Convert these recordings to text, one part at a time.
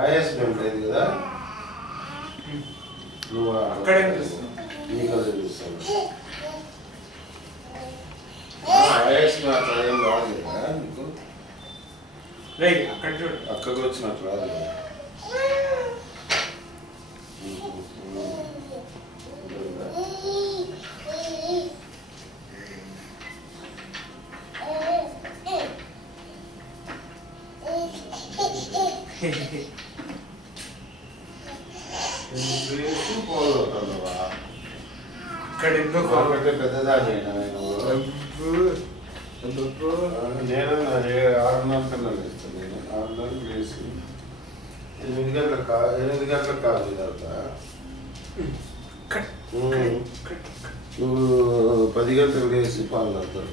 ఆయాసం ఉంటుంది కదా నువ్వు అక్కడేం చేస్తున్నావు? నీకు అదే చూస్తాను. ఆయాసం అట్లా ఏం రాదు కదా నీకు? అక్కడ చూడు, అక్కడికి వచ్చినట్టు రాదు కదా. అక్కడ ఎందుకు పెద్దదాడైనా నేను 6:30 కన్నా లేస్తాను. నేను 6:30 లేచి 8 గంటలకు కాదు తర్వాత నువ్వు 10 గంటలకు లేచి పాలు తాగుతారు.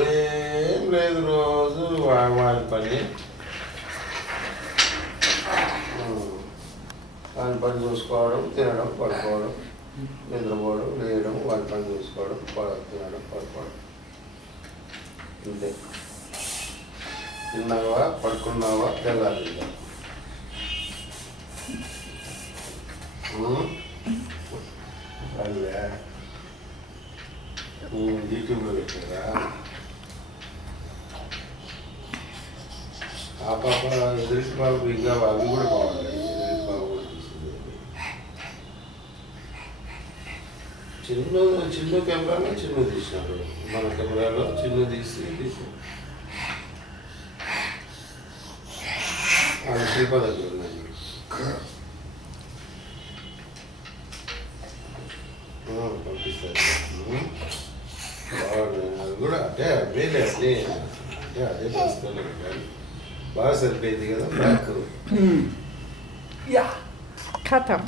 ఏం లేదు, రోజు వాడి పని వాడి పని చూసుకోవడం, తినడం, పడుకోవడం, నిద్రపోవడం, లేయడం, వాడి పని చూసుకోవడం, తినడం, పడుకోవడం అంతే. తిన్నావా, పడుకున్నావా, తెల్లాలి. అదే యూట్యూబ్లో పెట్టారా? ఆ పాప ఎదురికి బాబు ఇంకా అవి కూడా బాగుంటాయి. ఎదురికి బాబు కూడా చూస్తుంది. చిన్న కెమెరాలో చిన్న తీసినారు. మన కెమెరాలో చిన్న తీసి అది శిల్ప దగ్గర ఉన్నాయి. పంపిస్తారు. బాగున్నాయి అది కూడా. అంటే అదే పరిస్థితుల్లో పెట్టాలి. బాగా సరిపోయింది కదా బ్యాక్. ఖతం.